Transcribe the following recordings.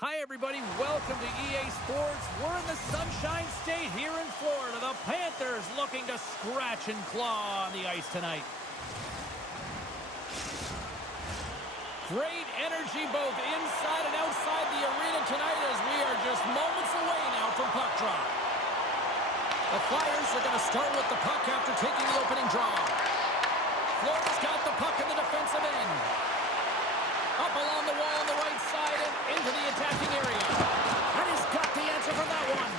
Hi, everybody. Welcome to EA Sports. We're in the Sunshine State here in Florida. The Panthers looking to scratch and claw on the ice tonight. Great energy both inside and outside the arena tonight as we are just moments away now from puck drop. The Flyers are going to start with the puck after taking the opening draw. Florida's got the puck in the defensive end. Up along the wall on the right side and into the attacking area. And he's got the answer for that one.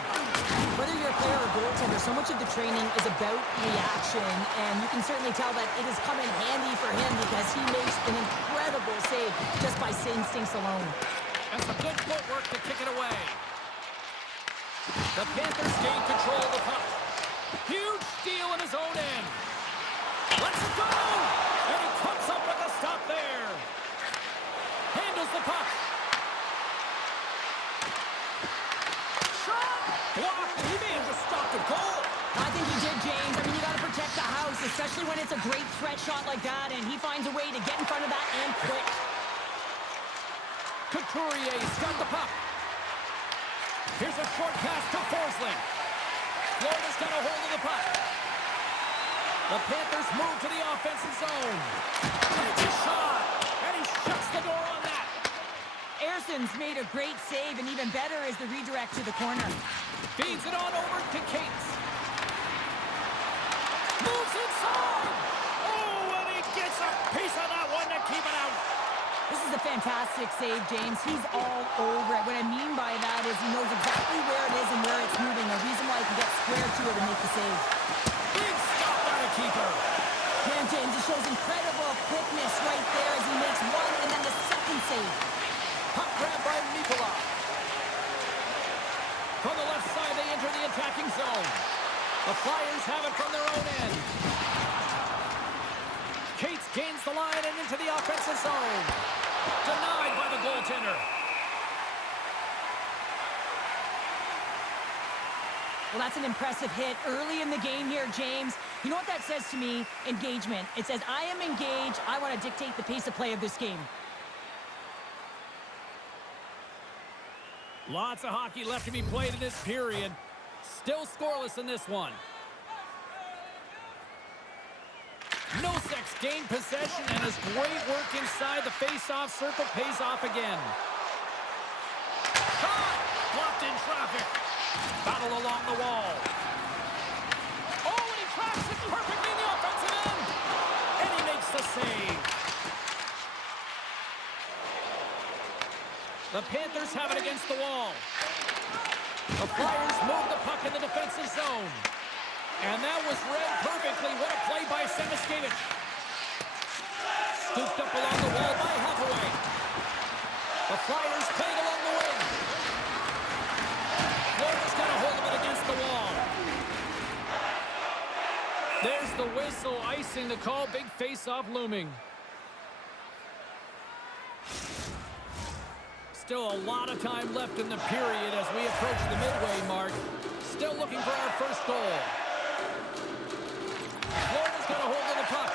Whether you're a player or goaltender, so much of the training is about reaction, and you can certainly tell that it has come in handy for him because he makes an incredible save just by instincts alone. And some good footwork to kick it away. The Panthers gain control of the puck. Huge steal in his own end. Let's go! And he comes up with a stop there. Handles the puck. Shot! Blocked. He may have just stopped a goal. I think he did, James. I mean, you got to protect the house, especially when it's a great threat shot like that, and he finds a way to get in front of that and quick. Couturier's got the puck. Here's a short pass to Forsling. Florida's got a hold of the puck. The Panthers move to the offensive zone. And it's a shot. And he shuts the door on that. Erson's made a great save, and even better is the redirect to the corner. Feeds it on over to Cates. Moves inside. Oh, and he gets a piece of that one to keep it out. This is a fantastic save, James. He's all over it. What I mean by that is he knows exactly where it is and where it's moving. A reason why he can get square to it and make the save. Big stop by the keeper. Man, James, he shows incredible quickness right there as he makes one and then the second save. Puck grab by Mikola. From the left side, they enter the attacking zone. The Flyers have it from their own end. Cates gains the line and into the offensive zone. Denied by the goaltender. Well, that's an impressive hit early in the game here, James. You know what that says to me? Engagement. It says, I am engaged. I want to dictate the pace of play of this game. Lots of hockey left to be played in this period. Still scoreless in this one. Nosek gained possession, and his great work inside the face-off circle pays off again. Shot! Blocked in traffic. Battle along the wall. Oh, and he tracks it perfectly in the offensive end. And he makes the save. The Panthers have it against the wall. The Flyers move the puck in the defensive zone. And that was read perfectly. What a play by Semiskevich. Scooped up along the wall by Hathaway. The Flyers played along the wing. Florida's got a hold of it against the wall. There's the whistle, icing the call. Big face-off looming. Still a lot of time left in the period as we approach the midway mark. Still looking for our first goal. Florida's got a hold of the puck.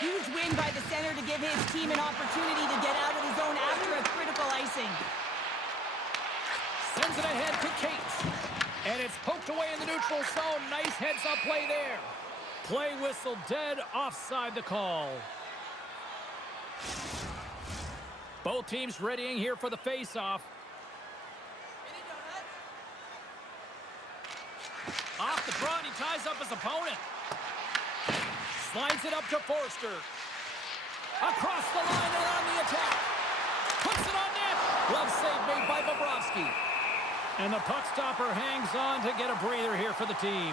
Huge win by the center to give his team an opportunity to get out of the zone after a critical icing. Sends it ahead to Cates. And it's poked away in the neutral zone. Nice heads-up play there. Play whistle dead. Offside the call. Both teams readying here for the face-off. Off the draw, and he ties up his opponent. Slides it up to Forster. Across the line and on the attack. Puts it on net. Glove save made by Bobrovsky. And the puck stopper hangs on to get a breather here for the team.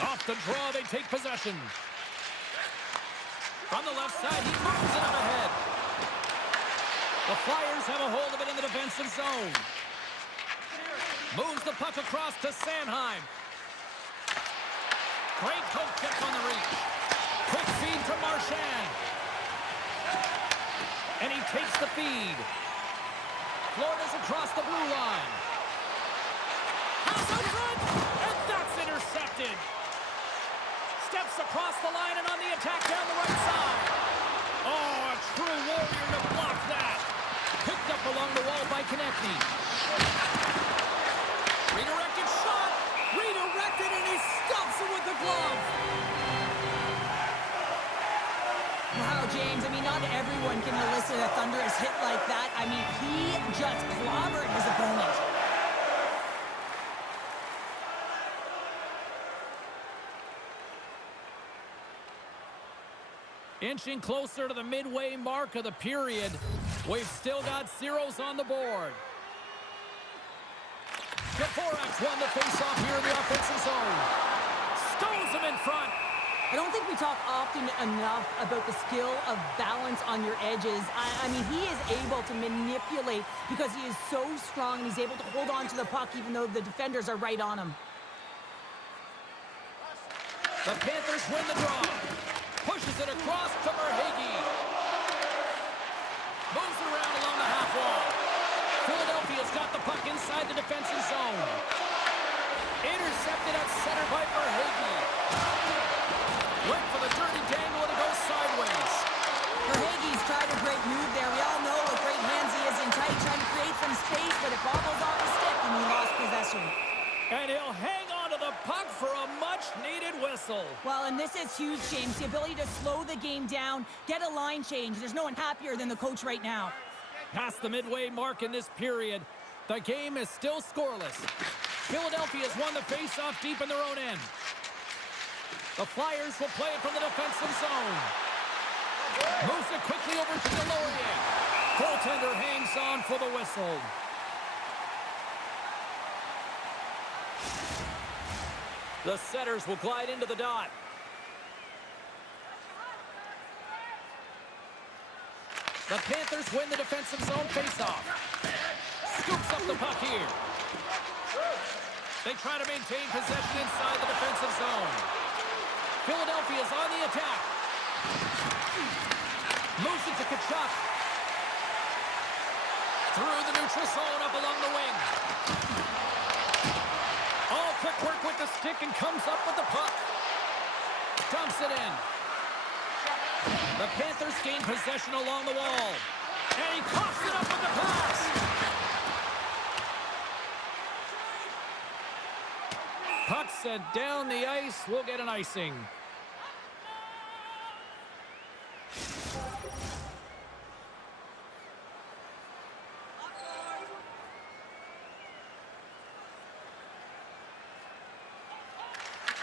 Off the draw, they take possession. From the left side, he moves it up ahead. The Flyers have a hold of it in the defensive zone. Moves the puck across to Sanheim. Great poke check on the reach. Quick feed to Marchand. And he takes the feed. Florida's across the blue line. House out front, and that's intercepted. Steps across the line and on the attack down the right side. Oh, a true warrior to block that. Picked up along the wall by Konechny. Redirected shot. Redirected, and he stops it with the glove. Wow, James, I mean, not everyone can elicit a thunderous hit like that. I mean, he just clobbered his opponent. Inching closer to the midway mark of the period. We've still got zeros on the board. Dvorak's won the faceoff here in the offensive zone. Stones him in front. I don't think we talk often enough about the skill of balance on your edges. I mean, he is able to manipulate because he is so strong and he's able to hold on to the puck even though the defenders are right on him. The Panthers win the draw. Pushes it across to Verhaeghe. Moves it around along the half wall. Philadelphia's got the puck inside the defensive zone. Intercepted at center by Verhaeghe. Went for the dirty dangle and it goes sideways. Verhaeghe's tried a great move there. We all know what great hands he is in tight, trying to create some space, but it bobbles off his stick and he lost possession. And he'll hang on to the puck for a much-needed whistle. Well, and this is huge, James. The ability to slow the game down, get a line change. There's no one happier than the coach right now. Past the midway mark in this period, the game is still scoreless. Philadelphia's won the face-off deep in their own end. The Flyers will play it from the defensive zone. Moves it quickly over to Delorier. Goaltender hangs on for the whistle. The setters will glide into the dot. The Panthers win the defensive zone faceoff. Scoops up the puck here. They try to maintain possession inside the defensive zone. Philadelphia's on the attack. Moves it to Tkachuk. Through the neutral zone up along the wing. All quick work with the stick and comes up with the puck. Dumps it in. The Panthers gain possession along the wall. And he coughs it up with the pass. Puck sent down the ice. We'll get an icing.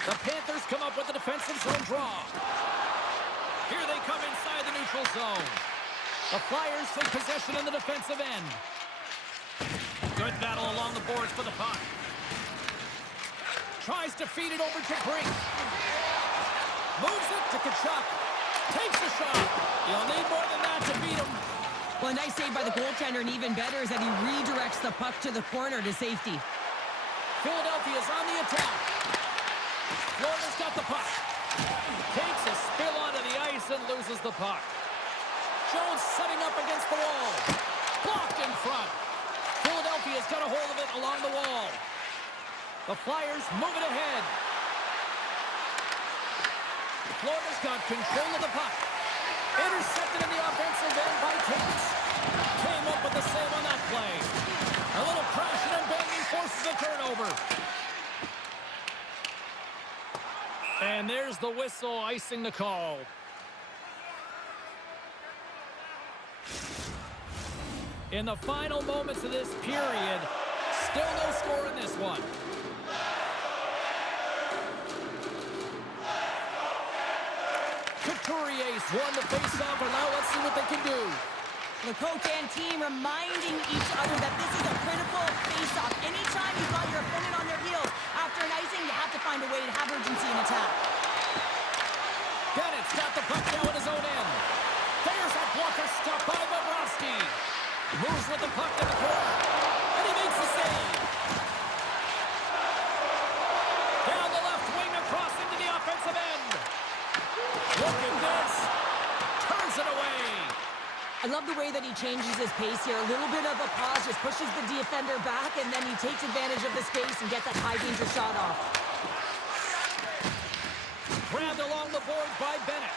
The Panthers come up with the defensive zone draw. Here they come inside the neutral zone. The Flyers take possession in the defensive end. Good battle along the boards for the puck. Tries to feed it over to Brink. Moves it to Tkachuk. Takes a shot. You'll need more than that to beat him. Well, a nice save by the goaltender, and even better is that he redirects the puck to the corner to safety. Philadelphia's on the attack. Florida's got the puck. Takes a spill onto the ice and loses the puck. Jones setting up against the wall. Blocked in front. Philadelphia's got a hold of it along the wall. The Flyers move it ahead. Florida's got control of the puck. Intercepted in the offensive end by Cates. Came up with the save on that play. A little crashing and banging forces a turnover. And there's the whistle icing the call. In the final moments of this period, still no score in this one. Couturier won the faceoff, and now let's see what they can do. The coach and team reminding each other that this is a critical face-off. Anytime you've got your opponent on their heels after an icing, you have to find a way to have urgency in attack. Bennett's got the puck now at his own end. There's a blocker stop by Bobrovsky. Moves with the puck to the corner. And he makes the save. Down the left wing across into the offensive end. Look at this. Turns it away. I love the way that he changes his pace here. A little bit of a pause, just pushes the defender back, and then he takes advantage of the space and gets that high danger shot off. Grabbed the boards by Bennett.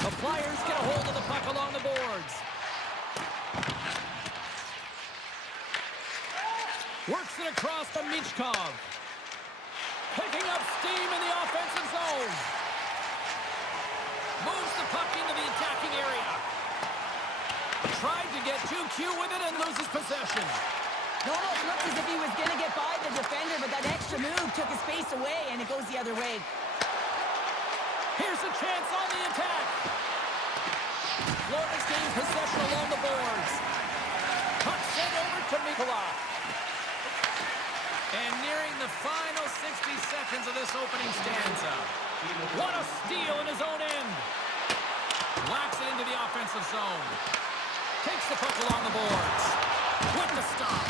The Flyers get a hold of the puck along the boards. Works it across to Michkov. Picking up steam in the offensive zone. Moves the puck into the attacking area. Tried to get too cute with it and loses possession. It almost looked as if he was going to get by the defender, but that extra move took his space away, and it goes the other way. Here's a chance on the attack. Florida's gained possession along the boards. Puck sent over to Mikola. And nearing the final 60 seconds of this opening stanza. What a steal in his own end. Locks it into the offensive zone. Takes the puck along the boards. With the stop.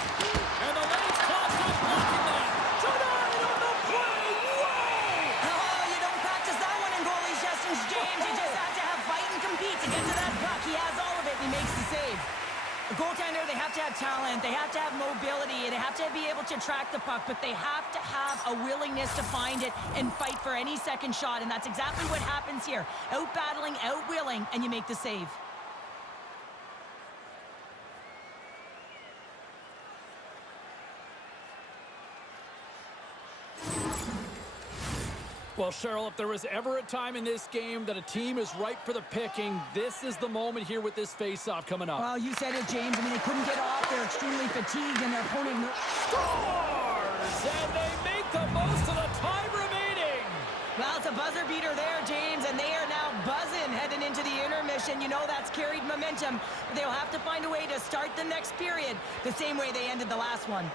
And the Leafs clock not blocking that. Tonight on the play. Whoa! Oh, you don't practice that one in goalie sessions, James. You just have to have fight and compete to get to that puck. He has all of it, and he makes the save. A goaltender, they have to have talent, they have to have mobility, they have to be able to track the puck, but they have to have a willingness to find it and fight for any second shot, and that's exactly what happens here. Out-battling, out-willing, and you make the save. Well, Cheryl, if there was ever a time in this game that a team is ripe for the picking, this is the moment here with this face-off coming up. Well, you said it, James. I mean, they couldn't get off. They're extremely fatigued, and their opponent scores! And they make the most of the time remaining. Well, it's a buzzer beater there, James, and they are now buzzing heading into the intermission. You know that's carried momentum, but they'll have to find a way to start the next period the same way they ended the last one.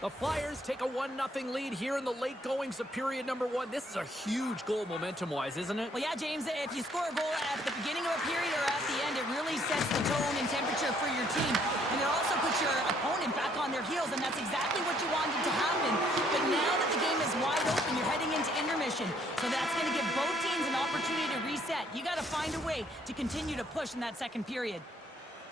The Flyers take a 1-0 lead here in the late goings of period number 1. This is a huge goal momentum-wise, isn't it? Well, yeah, James, if you score a goal at the beginning of a period or at the end, it really sets the tone and temperature for your team. And it also puts your opponent back on their heels, and that's exactly what you wanted to happen. But now that the game is wide open, you're heading into intermission. So that's going to give both teams an opportunity to reset. You got to find a way to continue to push in that second period.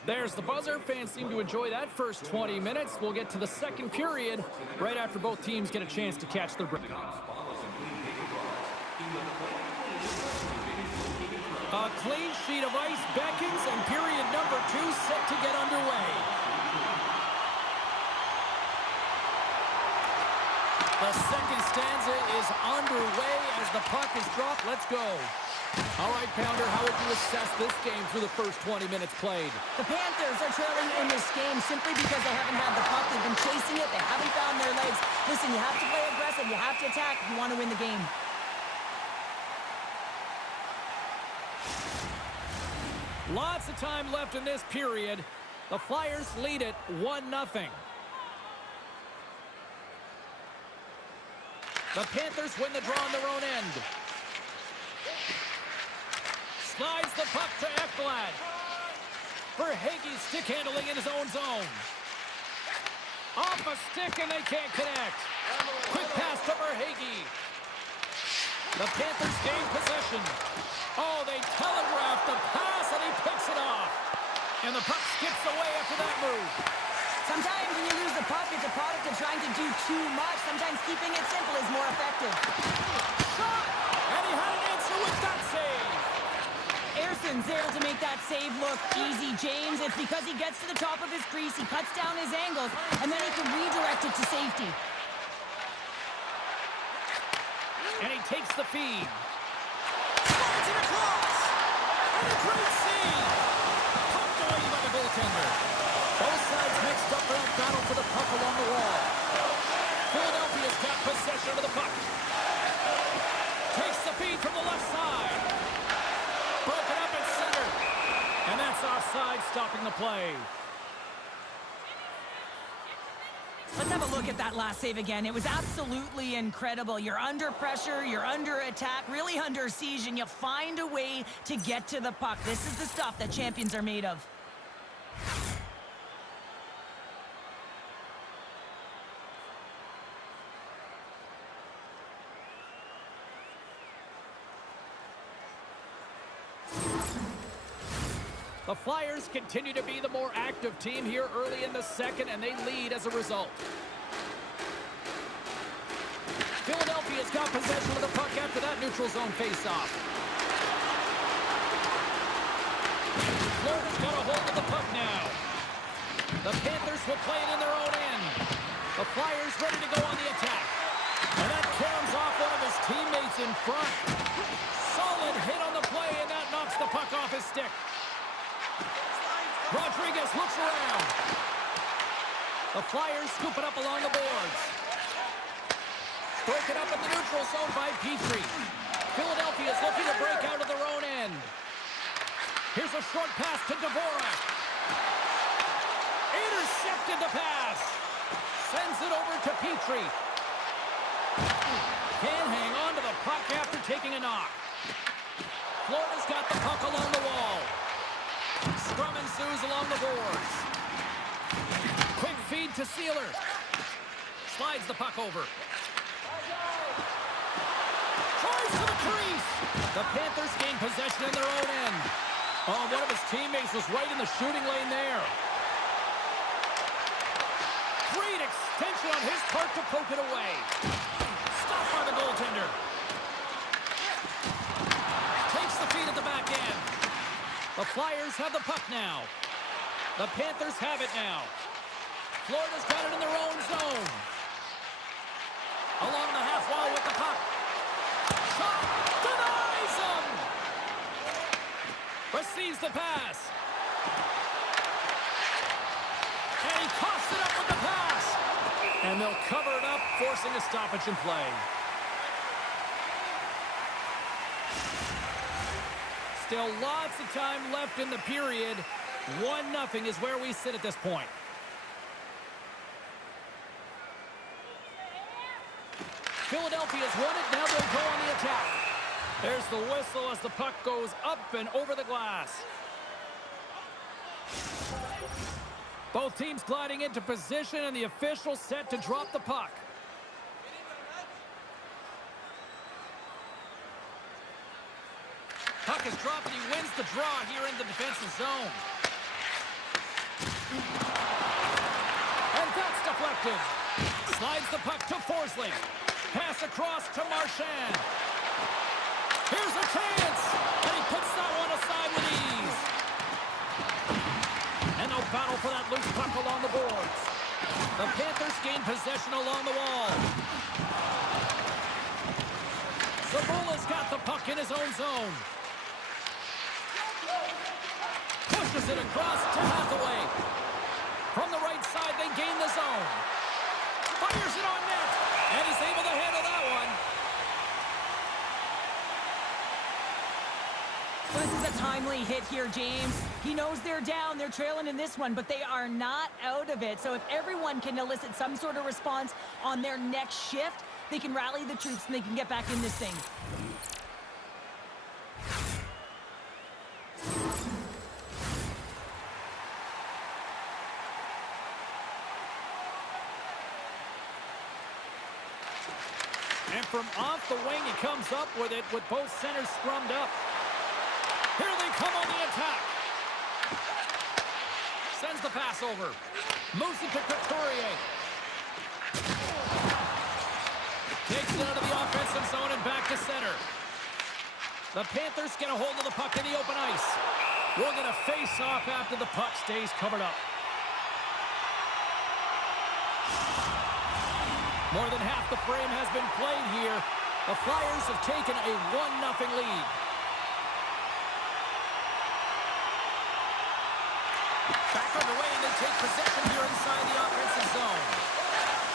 There's the buzzer. Fans seem to enjoy that first 20 minutes. We'll get to the second period right after both teams get a chance to catch their breath. A clean sheet of ice beckons, and period number 2 set to get underway. The second stanza is underway as the puck is dropped. Let's go. All right, Pounder, how would you assess this game through the first 20 minutes played? The Panthers are trailing in this game simply because they haven't had the puck. They've been chasing it. They haven't found their legs. Listen, you have to play aggressive. You have to attack if you want to win the game. Lots of time left in this period. The Flyers lead it 1-0. The Panthers win the draw on their own end. Slides the puck to Ekblad. Verhaeghe's stick handling in his own zone. Off a stick and they can't connect. Quick pass to Verhaeghe. The Panthers gain possession. Oh, they telegraph the pass and he picks it off. And the puck skips away after that move. Sometimes when you lose the puck, it's a product of trying to do too much. Sometimes keeping it simple is more effective. Shot! And he had an answer with that save. Erson's able to make that save look easy, James. It's because he gets to the top of his crease, he cuts down his angles, and then he can redirect it to safety. And he takes the feed. Slides it across! And a great save! Pumped away by the goaltender. Both sides mixed up their battle for the puck along the wall. Philadelphia's got possession of the puck. Takes the feed from the left side. Broken up at center. And that's offside, stopping the play. Let's have a look at that last save again. It was absolutely incredible. You're under pressure, you're under attack, really under siege, and you find a way to get to the puck. This is the stuff that champions are made of. The Flyers continue to be the more active team here early in the second, and they lead as a result. Philadelphia's got possession of the puck after that neutral zone faceoff. Florida's got a hold of the puck now. The Panthers will play it in their own end. The Flyers ready to go on the attack. And that caroms off one of his teammates in front. Solid hit on the play, and that knocks the puck off his stick. Rodriguez looks around. The Flyers scoop it up along the boards. Broken up in the neutral zone by Petrie. Philadelphia is looking to break out of their own end. Here's a short pass to Dvorak. Intercepted the pass. Sends it over to Petrie. Can't hang on to the puck after taking a knock. Florida's got the puck along the wall. Scrum ensues along the boards. Quick feed to Sealer. Slides the puck over. Tries to the crease. The Panthers gain possession in their own end. Oh, one of his teammates was right in the shooting lane there. Great extension on his part to poke it away. Stopped by the goaltender. Takes the feed at the back end. The Flyers have the puck now. The Panthers have it now. Florida's got it in their own zone. Along the half wall with the puck. Shot! Denies him! Receives the pass. And he coughs it up with the pass. And they'll cover it up, forcing a stoppage in play. Still lots of time left in the period. 1-0 is where we sit at this point. Philadelphia's won it. Now they'll go on the attack. There's the whistle as the puck goes up and over the glass. Both teams gliding into position, and the official set to drop the puck. Puck is dropped, and he wins the draw here in the defensive zone. And that's deflected. Slides the puck to Forsling. Pass across to Marchand. Here's a chance. And he puts that one aside with ease. And no battle for that loose puck along the boards. The Panthers gain possession along the wall. Zabula's got the puck in his own zone. Pushes it across to Hathaway. From the right side, they gain the zone. Fires it on net. And he's able to handle that one. This is a timely hit here, James. He knows they're down. They're trailing in this one, but they are not out of it. So if everyone can elicit some sort of response on their next shift, they can rally the troops and they can get back in this thing. And from off the wing, he comes up with it with both centers scrummed up. Here they come on the attack. Sends the pass over. Moves it to Couturier. Takes it out of the offensive zone and back to center. The Panthers get a hold of the puck in the open ice. We'll get a face-off after the puck stays covered up. More than half the frame has been played here. The Flyers have taken a 1-0 lead. Back underway, and they take possession here inside the offensive zone.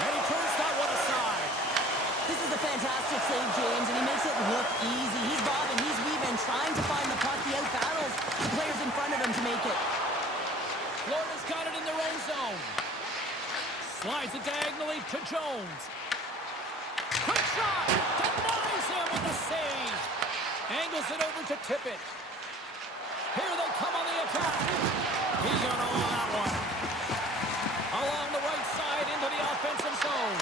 And he turns that one aside. This is a fantastic save, James, and he makes it look easy. He's bobbing, he's weaving, trying to find the puck. He out-battles the players in front of him to make it. Florida's got it in their own zone. Slides it diagonally to Jones. Quick shot! Denies him with the save. Angles it over to Tippett. Here they come on the attack. He got all of that one. Along the right side into the offensive zone.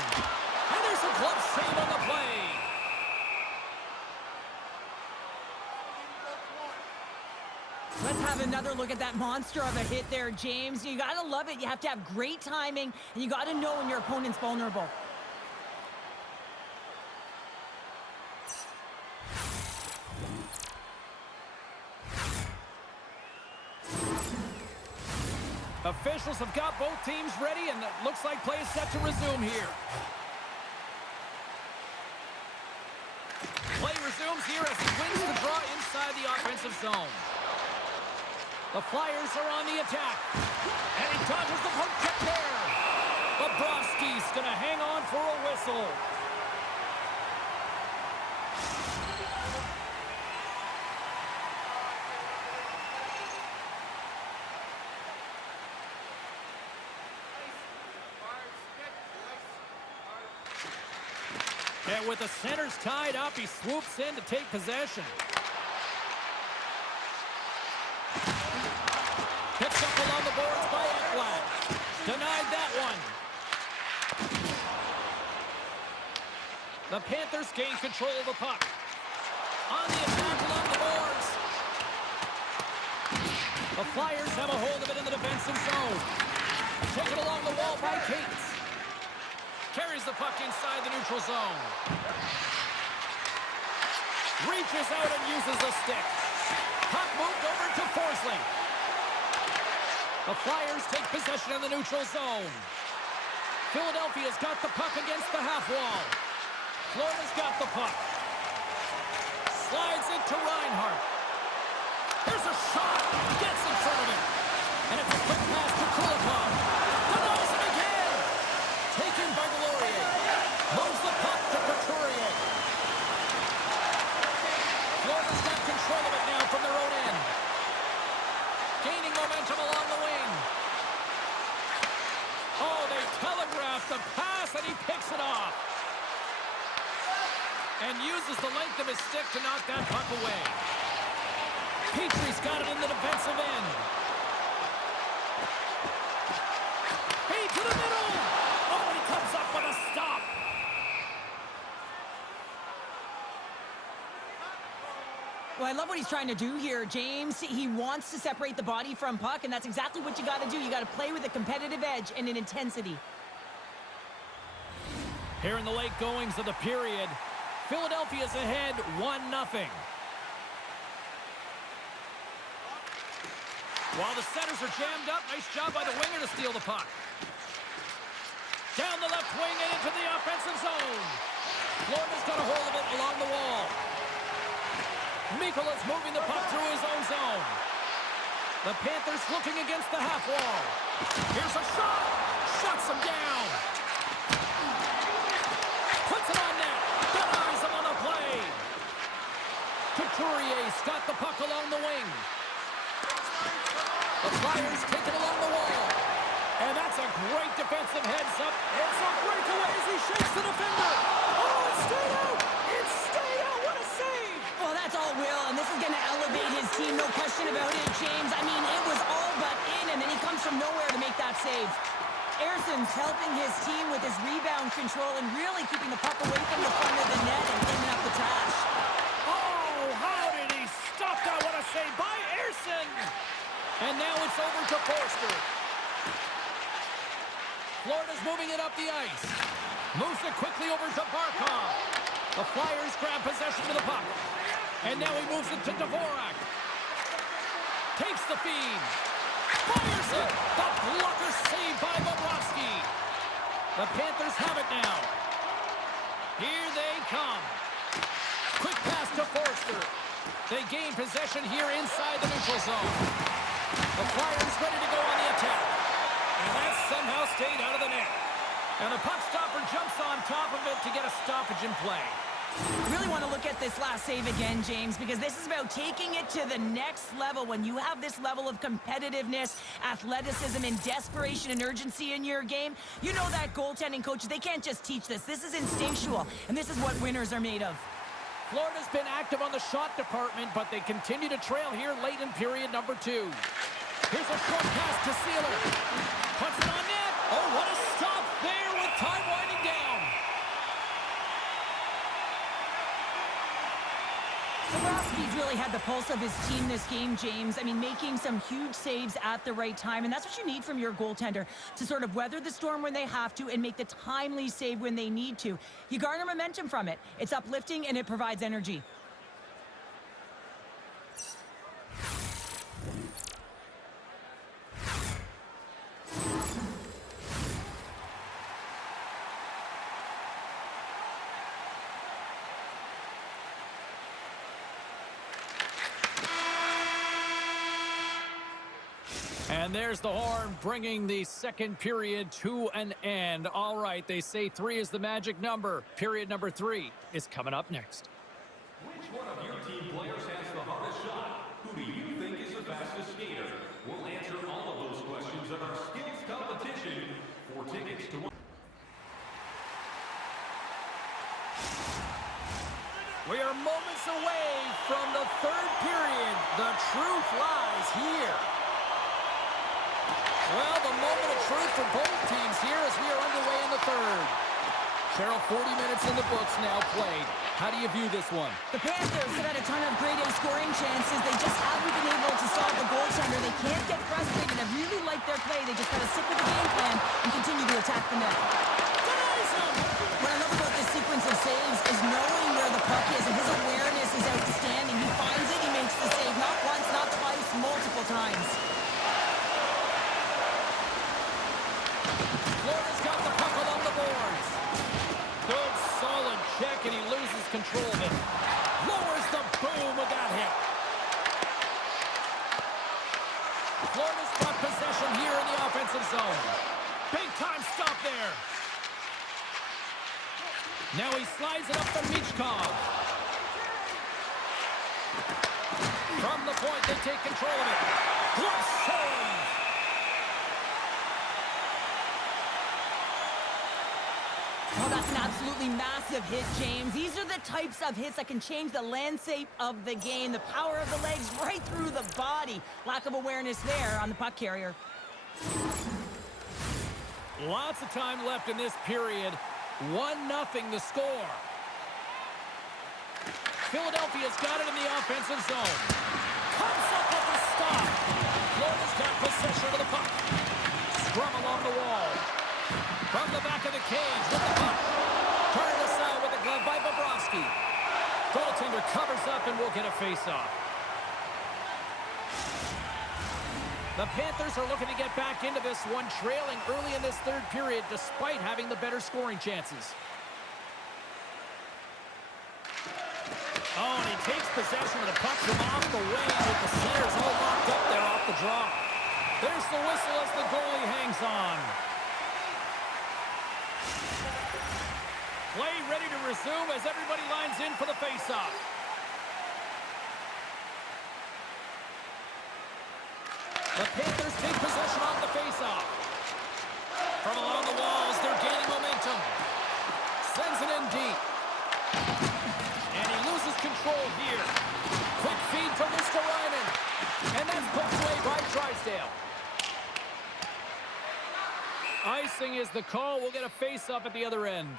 And there's a glove save on the play. Let's have another look at that monster of a hit there, James. You got to love it. You have to have great timing, and you got to know when your opponent's vulnerable. Officials have got both teams ready, and it looks like play is set to resume here. Play resumes here as he wins the draw inside the offensive zone. The Flyers are on the attack. And he dodges the poke check there. Bobrovsky's going to hang on for a whistle. And with the centers tied up, he swoops in to take possession. Picked up along the boards by Ekblad. Denied that one. The Panthers gain control of the puck. On the attack along the boards. The Flyers have a hold of it in the defensive zone. Taken along the wall by Cates. Carries the puck inside the neutral zone. Reaches out and uses the stick. Puck moved over to Forsling. The Flyers take possession in the neutral zone. Philadelphia's got the puck against the half wall. Florida's got the puck. Slides it to Reinhart. Here's a shot. Gets in front of it. And it's a quick pass to Kulikov. Denies it again. Taken by Delorier. Moves the puck to Couturier. Florida's got control of it now from their own end. Gaining momentum along the wing. Oh, they telegraph the pass, and he picks it off. And uses the length of his stick to knock that puck away. Petrie's got it in the defensive end. Hey, to the middle! Oh, and he comes up with a stop. Well, I love what he's trying to do here, James. He wants to separate the body from puck, and that's exactly what you got to do. You got to play with a competitive edge and an intensity. Here in the late goings of the period, Philadelphia's ahead 1-0. While the centers are jammed up, nice job by the winger to steal the puck. Down the left wing and into the offensive zone. Florida's got a hold of it along the wall. Mikola's moving the puck through his own zone. The Panthers looking against the half wall. Here's a shot. Shuts him down. Puts it on net. Denies him on the play. Couturier's got the puck along the wing. The Flyers take it along the wall. And that's a great defensive heads-up. It's a breakaway as he shakes the defender. Oh, it stayed out. It stayed out. What a save. Well, that's all Will, and this is going to elevate his team, no question about it, James. I mean, it was all but in, and then he comes from nowhere to make that save. Erson's helping his team with his rebound control and really keeping the puck away from the front of the net and cleaning up the trash. Oh, how did he stop that? What a save by Erson. And now it's over to Forster. Florida's moving it up the ice. Moves it quickly over to Barkov. The Flyers grab possession of the puck. And now he moves it to Dvorak. Takes the feed. Fires it. The blocker saved by Bobrovsky. The Panthers have it now. Here they come. Quick pass to Forster. They gain possession here inside the neutral zone. The Flyers ready to go on the attack. And that somehow stayed out of the net. And the puck stopper jumps on top of it to get a stoppage in play. I really want to look at this last save again, James, because this is about taking it to the next level. When you have this level of competitiveness, athleticism, and desperation and urgency in your game, you know that goaltending coaches, they can't just teach this. This is instinctual, and this is what winners are made of. Florida's been active on the shot department, but they continue to trail here late in period number 2. Here's a short pass to Sealer. Puts it on net. Oh, what a stop there with time winding down. Bobrovsky's really had the pulse of his team this game, James. I mean, making some huge saves at the right time, and that's what you need from your goaltender, to sort of weather the storm when they have to and make the timely save when they need to. You garner momentum from it. It's uplifting, and it provides energy. And there's the horn, bringing the second period to an end. All right, they say 3 is the magic number. Period number 3 is coming up next. Which one of your team players has the hardest shot? Who do you think is the fastest skater? We'll answer all of those questions in our skills competition. For tickets to... We are moments away from the third period. The truth lies here. Well, the moment of truth for both teams here as we are underway in the third. Cheryl, 40 minutes in the books now played. How do you view this one? The Panthers have had a ton of grade A scoring chances. They just haven't been able to solve the goaltender. They can't get frustrated. I really like their play. They just got to stick with the game plan and continue to attack the net. What I love about this sequence of saves is knowing where the puck is, and his awareness is outstanding. He finds it, he makes the save, not once, not twice, multiple times. Florida's got the puck along the boards. Good, solid check, and he loses control of it. Lowers the boom with that hit. Florida's got possession here in the offensive zone. Big time stop there. Now he slides it up to Michkov. From the point, they take control of it. Glove save. Oh, that's an absolutely massive hit, James. These are the types of hits that can change the landscape of the game. The power of the legs right through the body. Lack of awareness there on the puck carrier. Lots of time left in this period. 1-0 the score. Philadelphia's got it in the offensive zone. Comes up with the stop. Florida's got possession of the puck. Scrum along the wall. From the back of the cage with the puck. Turned aside with the glove by Bobrovsky. Goaltender covers up and will get a face-off. The Panthers are looking to get back into this one, trailing early in this third period despite having the better scoring chances. Oh, and he takes possession of the puck from off the wing with the centers all locked up there off the draw. There's the whistle as the goalie hangs on. Play ready to resume as everybody lines in for the face-off. The Panthers take possession on the face-off. From along the walls, they're gaining momentum. Sends it in deep. And he loses control here. Quick feed to Mustarainen. And that's put away by Drysdale. Icing is the call. We'll get a face-off at the other end.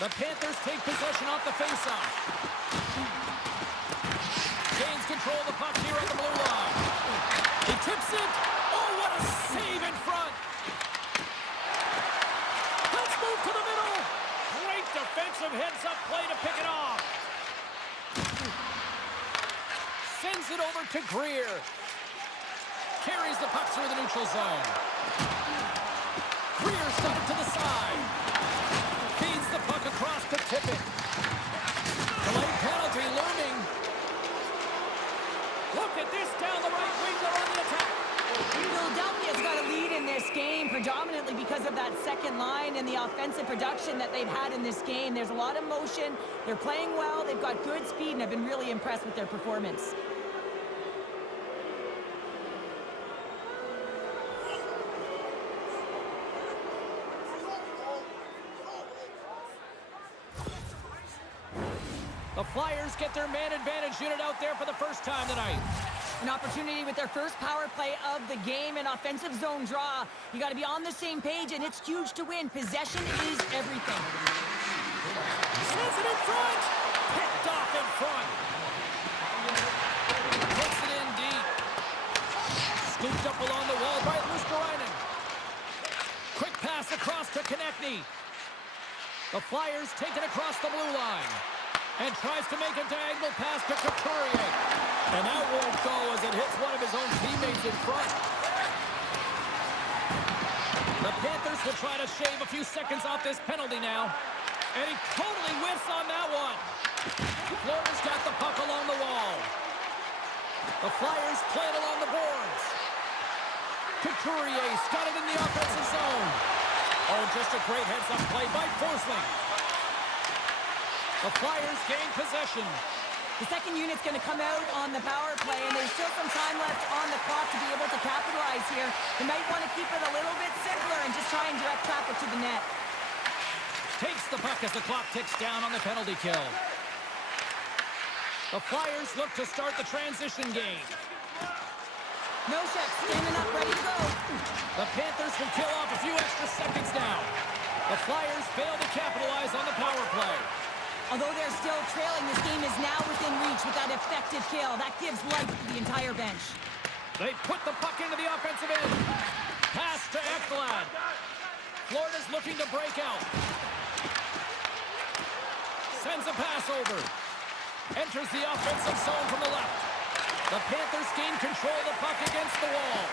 The Panthers take possession off the faceoff. Gains control of the puck here on the blue line. He tips it. Oh, what a save in front. Let's move to the middle. Great defensive heads-up play to pick it off. Sends it over to Greer. Carries the puck through the neutral zone. Greer's got it to the side. Feeds the puck across to Tippett. Delayed penalty looming. Look at this down the right wing. They're on the attack. Philadelphia's got a lead in this game predominantly because of that second line and the offensive production that they've had in this game. There's a lot of motion. They're playing well. They've got good speed, and I've been really impressed with their performance. The Flyers get get their man advantage unit out there for the first time tonight. An opportunity with their first power play of the game, an offensive zone draw. You got to be on the same page, and it's huge to win. Possession is everything. Sends it in front. Picked off in front. Puts it in deep. Scooped up along the wall by Luskarainen. Quick pass across to Konechny. The Flyers take it across the blue line. And tries to make a diagonal pass to Couturier. And that won't go as it hits one of his own teammates in front. The Panthers will try to shave a few seconds off this penalty now. And he totally whiffs on that one. Florida's got the puck along the wall. The Flyers play it along the boards. Couturier's got it in the offensive zone. Oh, just a great heads-up play by Forsling. The Flyers gain possession. The second unit's going to come out on the power play, and there's still some time left on the clock to be able to capitalize here. They might want to keep it a little bit simpler and just try and direct traffic to the net. Takes the puck as the clock ticks down on the penalty kill. The Flyers look to start the transition game. Nosek standing up, ready to go. The Panthers will kill off a few extra seconds now. The Flyers fail to capitalize on the power play. Although they're still trailing, this game is now within reach with that effective kill. That gives life to the entire bench. They put the puck into the offensive end. Pass to Ekblad. Florida's looking to break out. Sends a pass over. Enters the offensive zone from the left. The Panthers gain control of the puck against the wall.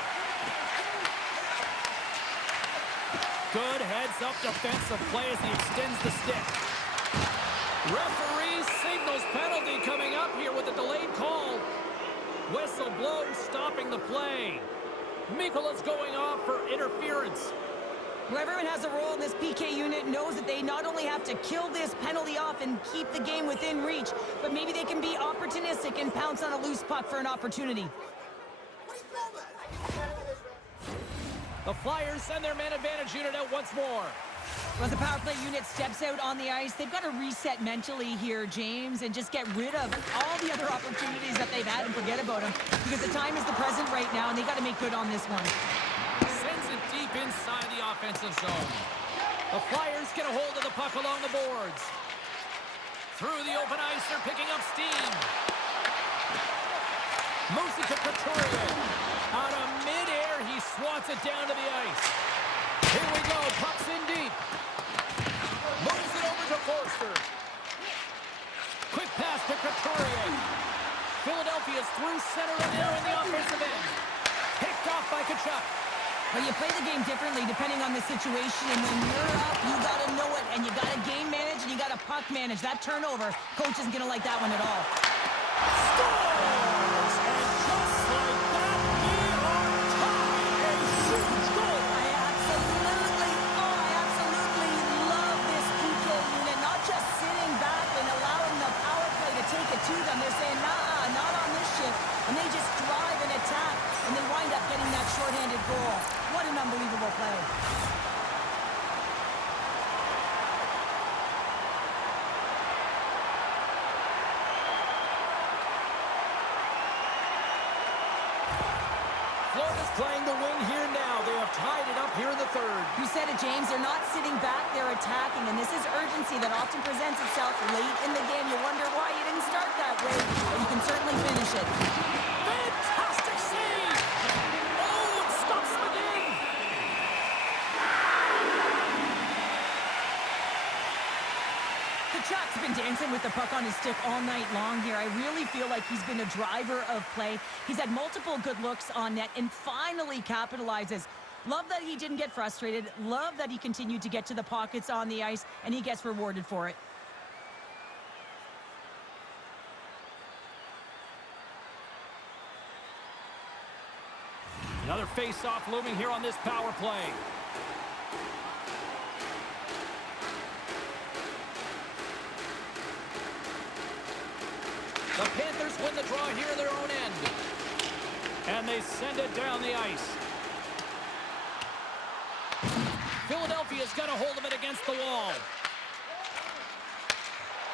Good heads-up defensive play as he extends the stick. Referee signals penalty coming up here with a delayed call. Whistle blows, stopping the play. Mikola's going off for interference. Whoever has a role in this PK unit knows that they not only have to kill this penalty off and keep the game within reach, but maybe they can be opportunistic and pounce on a loose puck for an opportunity. The Flyers send their man advantage unit out once more. As the power play unit steps out on the ice, they've got to reset mentally here, James, and just get rid of all the other opportunities that they've had and forget about them. Because the time is the present right now, and they got to make good on this one. Sends it deep inside the offensive zone. The Flyers get a hold of the puck along the boards. Through the open ice, they're picking up steam. Moves it to Couturier. Out of midair, he swats it down to the ice. Here we go, puck's in deep. Moves it over to Forster. Quick pass to Couturier. Philadelphia's through center and now in the offensive end. Picked off by Tkachuk. Well, you play the game differently depending on the situation, and when you're up, you got to know it, and you got to game manage, and you got to puck manage. That turnover, coach isn't going to like that one at all. Scores! And just like that, we are tied. A huge goal. I absolutely love this PK unit. Not just sitting back and allowing the power play to take it to them. They're saying, nah, not on this ship. And they just drive and attack, and they wind up getting that shorthanded goal. What an unbelievable play. Florida's playing to win here now. They have tied it up here in the third. You said it, James. They're not sitting back. They're attacking, and this is urgency that often presents itself late in the game. You wonder why you didn't start that way, but you can certainly finish it. Fantastic save! Oh, it stops them again! Tkachuk's been dancing with the puck on his stick all night long here. I really feel like he's been a driver of play. He's had multiple good looks on net and finally capitalizes. Love that he didn't get frustrated. Love that he continued to get to the pockets on the ice, and he gets rewarded for it. Another face-off looming here on this power play. The Panthers win the draw here in their own end. And they send it down the ice. Philadelphia's got a hold of it against the wall.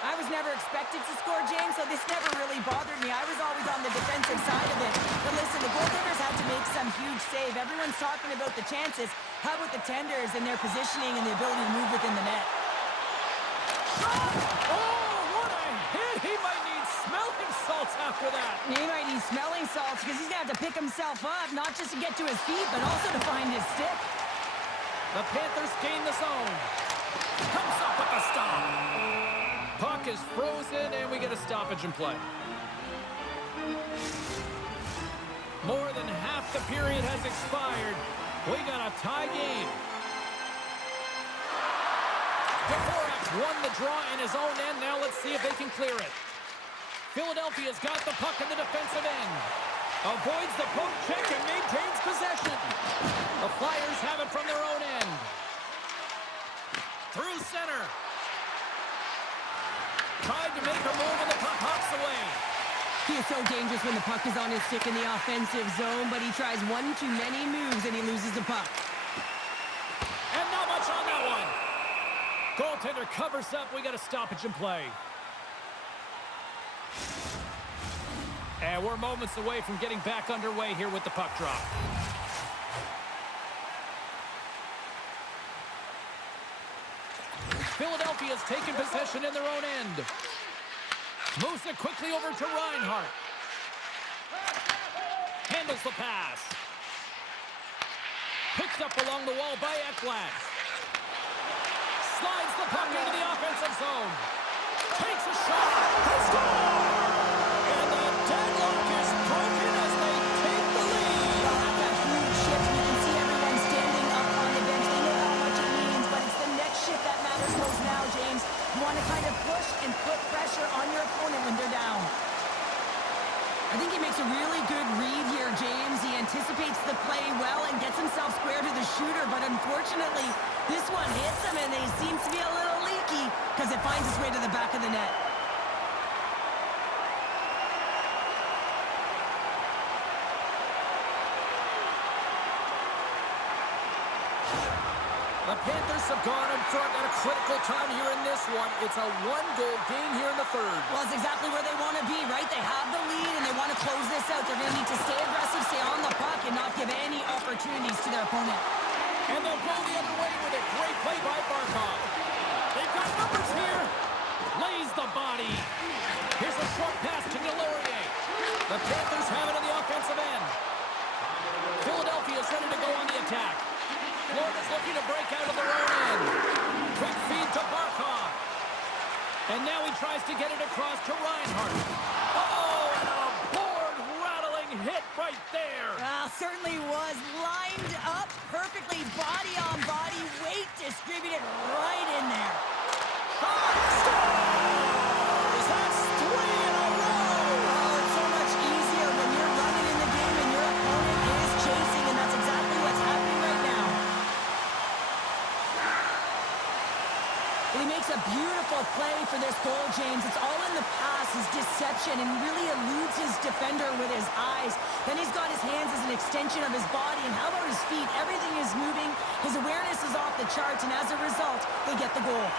I was never expected to score, James, so this never really bothered me. I was always on the defensive side of it. But listen, the goaltenders had to make some huge save. Everyone's talking about the chances. How about the tenders and their positioning and the ability to move within the net? Oh, what a hit! He might need smelling salts after that. He might need smelling salts because he's going to have to pick himself up, not just to get to his feet, but also to find his stick. The Panthers gain the zone. Comes up with a stop. Puck is frozen, and we get a stoppage in play. More than half the period has expired. We got a tie game. Dvorak won the draw in his own end. Now let's see if they can clear it. Philadelphia's got the puck in the defensive end. Avoids the poke check and maintains possession. The Flyers have it from their own end. Through center. Tried to make a move and the puck hops away. He is so dangerous when the puck is on his stick in the offensive zone, but he tries one too many moves and he loses the puck. And not much on that one. Goaltender covers up. We got a stoppage in play. And we're moments away from getting back underway here with the puck drop. Philadelphia's taken possession in their own end. Moves it quickly over to Reinhart. Handles the pass. Picked up along the wall by Ekblad. Slides the puck into the offensive zone. Takes a shot. They score! And the deadlock is broken as they take the lead. Well, after that huge shift, you can see everyone standing up on the bench. They know how much it means, but it's the next shift that matters most now, James. You want to kind of push and put pressure on your opponent when they're down. I think he makes a really good read here, James. He anticipates the play well and gets himself square to the shooter, but unfortunately, this one hits him and he seems to be a little leaky because it finds its way to the back of the net. The Panthers have gone in front at a critical time here in this one. It's a one-goal game here in the third. Well, it's exactly where they want to be, right? They have the lead, and they want to close this out. They're going to need to stay aggressive, stay on the puck, and not give any opportunities to their opponent. And they'll go the other way with a great play by Barkov. They've got numbers here. Lays the body. Here's a short pass to Delorier. The Panthers have it on the offensive end. Philadelphia's ready to go on the attack. Florida's looking to break out of their own end. Quick feed to Barkov. And now he tries to get it across to Reinhart. Oh, and a board-rattling hit right there. Well, certainly was lined up perfectly, body on body, weight distributed right in there. Scores! That's 3 in a row! Oh, it's so much easier when you're running in the game and your opponent is chasing, and that's exactly what's happening right now. He makes a beautiful play for this goal, James. It's all in the pass, his deception, and really eludes his defender with his eyes. Then he's got his hands as an extension of his body, and how about his feet? Everything is moving. His awareness is off the charts, and as a result, they get the goal.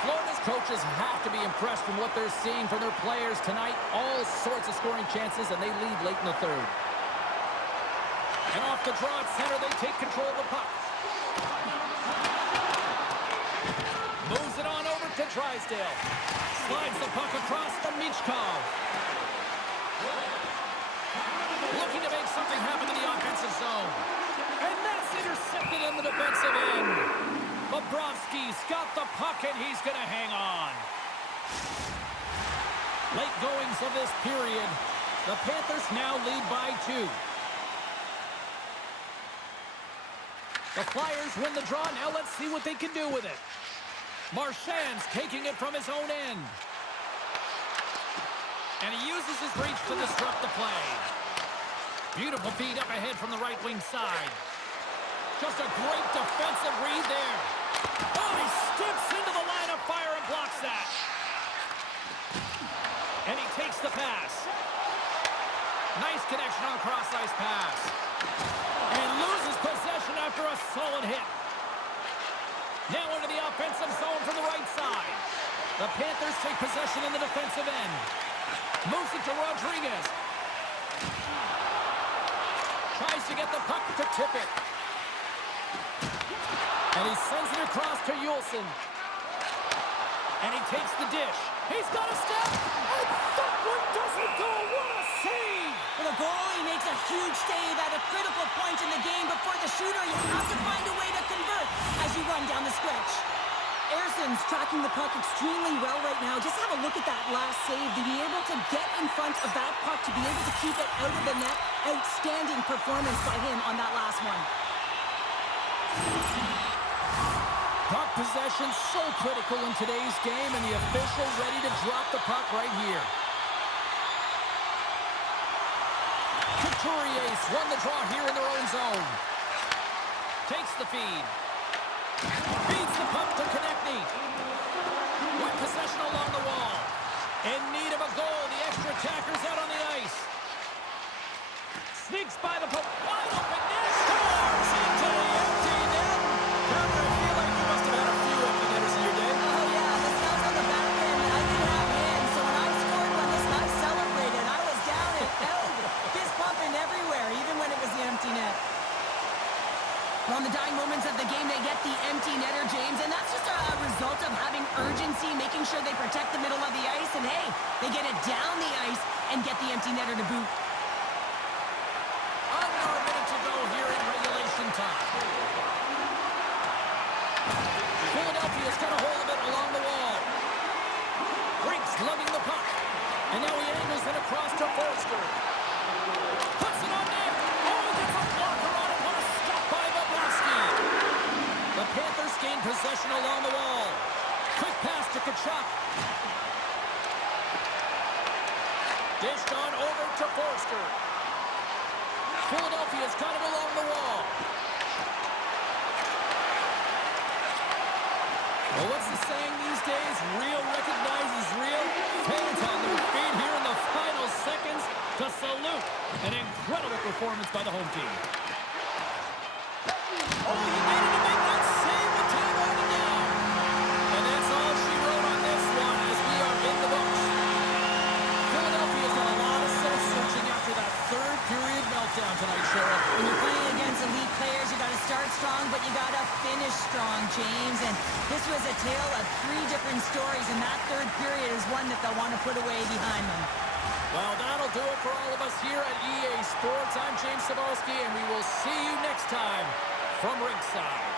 Florida's coaches have to be impressed from what they're seeing from their players tonight. All sorts of scoring chances, and they lead late in the third. And off the draw at center, they take control of the puck. Moves it on over to Drysdale. Slides the puck across to Michkov. Looking to make something happen in the offensive zone. And that's intercepted in the defensive end. Bobrovsky's got the puck, and he's going to hang on. Late goings of this period. The Panthers now lead by 2. The Flyers win the draw. Now let's see what they can do with it. Marchand's taking it from his own end. And he uses his reach to disrupt the play. Beautiful feed up ahead from the right wing side. Just a great defensive read there. Oh, he steps into the line of fire and blocks that. And he takes the pass. Nice connection on cross-ice pass. And loses possession after a solid hit. Now into the offensive zone from the right side. The Panthers take possession in the defensive end. Moves it to Rodriguez. Tries to get the puck to tip it. And he sends it across to Yulson. And he takes the dish. He's got a step. And that one doesn't go. What a save! Well, the goalie makes a huge save at a critical point in the game, but for the shooter, you have to find a way to convert as you run down the stretch. Erson's tracking the puck extremely well right now. Just have a look at that last save. To be able to get in front of that puck, to be able to keep it out of the net. Outstanding performance by him on that last one. Puck possession so critical in today's game, and the official ready to drop the puck right here. Couturier's won the draw here in their own zone. Takes the feed. Feeds the puck to Konechny. With possession along the wall. In need of a goal. The extra attacker's out on the ice. Sneaks by the puck. Wide open net. Scores into the empty net. Trevor, I feel like you must have had a few empty netters in your day. Oh, yeah, this guy's on the back end. I didn't have hands, so when I scored one, this guy celebrated. I was down and out, fist pumping everywhere, even when it was the empty net. Well, in the dying moments of the game, they get the empty netter, James, and that's just a result of having urgency, making sure they protect the middle of the ice, and hey, they get it down the ice and get the empty netter to boot. Under a minute to go here in regulation time. Philadelphia's got a hold of it along the wall. Brinks lugging the puck. And now he angles it across to Forster. Puts it on net. Oh, gets a blocker on it. What a stop by Bobrovsky. The Panthers gain possession along the wall. Quick pass to Tkachuk. Dished on over to Forster. Philadelphia's got it along the wall. Well, what's the saying these days? Real recognizes real. Fans on their feet here in the final seconds to salute an incredible performance by the home team. Oh, he made it to make that save with time running down. And that's all she wrote on this one as we are in the books. Philadelphia's done a lot of soul-searching after that third period meltdown tonight, Cheryl. When you're playing against elite players, you got to start strong, but you got to finish strong, James. And this was a tale of three different stories, and that third period is one that they'll want to put away behind them. Well, that'll do it for all of us here at EA Sports. I'm James Cebulski, and we will see you next time from ringside.